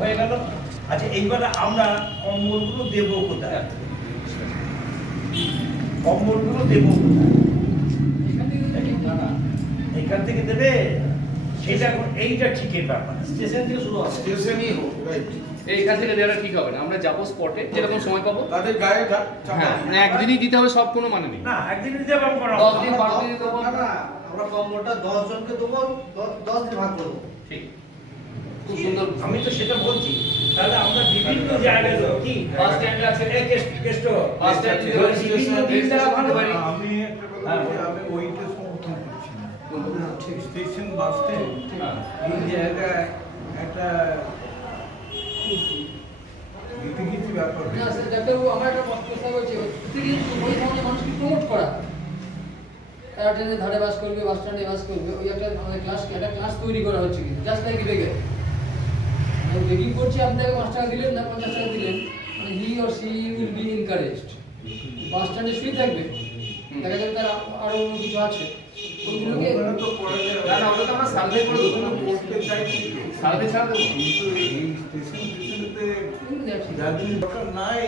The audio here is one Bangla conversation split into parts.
হয়ে গেল। আচ্ছা এইবার আমরা কম্বলগুলো দেবো কোথায়? কম্বলগুলো দেবো কোথায়? এখান থেকে দেবে, সেটা এইটা ঠিকের ব্যাপার। স্টেশন থেকে শুরু হবে, স্টেশনই হোক, রাইট। এইখান থেকে দেওয়াটা ঠিক হবে না, আমরা যাবো স্পটে যেরকম সময় পাবো। তাদের গায়ে হ্যাঁ, মানে একদিনই দিতে হবে সব কোনো মানে নেই। না একদিন দিতে পারবো না, 10 দিন 12 দিন দেবো। না না, আমরা কম্বলটা 10 জনকে দেবো, 10 দিন ভাগ করবো। ঠিক, খুব সুন্দর। আমি তো সেটা বলছি। তাহলে আমরা বিভিন্ন জায়গায় দেবো, কি বাস স্ট্যান্ডে আছে, কেষ্ট বাস স্ট্যান্ডে বিভিন্ন দিন দেওয়া ভালো। আমি একটা কথা বলি, আমি ওইটা সমর্থন করছি না। স্টেশন বাস স্ট্যান্ড এই জায়গায় একটা কিছু ব্যাপার না স্যার, ডাক্তারবাবু আমার একটা প্রস্তাব হচ্ছে ওই ধরনের মানুষকে প্রমোট করা। তারা ট্রেনের ধারে বাস করবে, বাস স্ট্যান্ডে বাস করবে, ওই একটা আমাদের ক্লাস তৈরি করা হচ্ছে কিন্তু জাস্ট লাইক বেগে বেগিং করছি, আপনাকে 5 টাকা দিলেন না 50 টাকা দিলেন, মানে he or she will be encouraged. Bus স্ট্যান্ডে শুয়ে থাকবে, দেখা যাবে তার আরো অন্য কিছু আছে ওইগুলোকে। ওখানে তো পড়া যায় না না, ওটা তো আমরা সার্ভে করে দেবো, করতে চাইছি তো। সার্ভে ছাড়া দেবো। কিন্তু এই স্টেশনতে যাদের দরকার নাই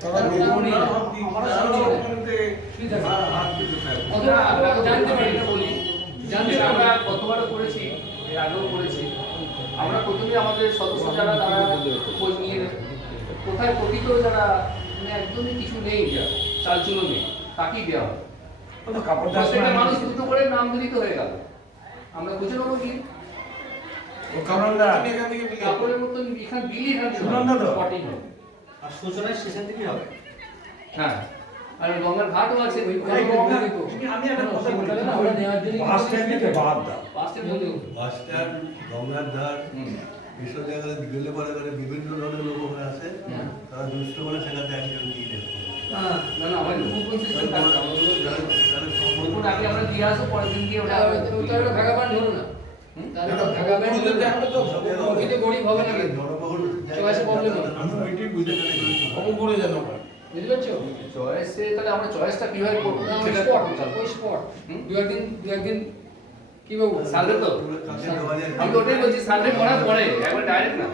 তারা তারা বেরোবে না, না, ভাবছি আমরা তারা সামনে ওখানেতে শুয়ে থাকবে। হাত পেতে থাকবে। অথবা আমরা জানতে পারি না, বলি, জানতে যেটা পারি আমরা না। গতবারও করেছি, এর আগেও করেছি। আমরা প্রথমে আমাদের সদস্য যারা তারা খোঁজ নিয়ে কোথায় প্রকৃত যারা মানে একদমই কিছু নেই, যা চালচুলো নেই, তাকেই দেওয়া হবে। ও তো কাপড় প্রত্যেকটা মানুষ দুটো করে নাম দিতে হয়ে গেল, আমরা খুঁজে নেবো কি ও কামরাঙ্গা এখান থেকে বিলি হবে। কাপড়ের মতন এখানে বিলি থাকবে, সুনন্দা তো? স্পটিং হবে। আর সূচনায় স্টেশন থেকেই হবে। হ্যাঁ, আর গঙ্গার ঘাটও আছে, এই গঙ্গা, আমি একটা কথা বলি, আমরা নেওয়ার জন্য বাস স্ট্যান্ড থেকে বাদ দাও। বাসের মধ্যে বাস স্ট্যান্ড, গঙ্গার ধার, এসব জায়গায় গেলে পরে করে বিভিন্ন ধরনের লোক ওখানে আসে, তারা দুষ্ট করে সেখানে একজন নিয়ে নেবে। না না, আমাদের কুপন সিস্টেম থাকবে, আমরা বলবো তাদের সম্বন্ধ কুপন আগে আমরা দিয়ে আসবো, পরের দিন গিয়ে ওটা ওটা ভাগাবান ধরো না, তাহলে ওটা ভাগাবান পুরোতে আমরা তো প্রকৃত গরিব হবে না কিন্তু জনবহুল চয়েসে প্রবলেম হবে। আমি ওইটাই বুঝতে পারি খবর করে যেন হয়। বুঝতে পারছো? চয়েসে, তাহলে আমরা চয়েসটা কিভাবে করবো না, ওই সেটা স্পট, চালু। ওই স্পট দু একদিন কি বাবু সার্ভে তো কাছে যোগাযোগ আমি তো ওটাই বলছি, সার্ভে করার পরে একবার ডাইরেক্ট না।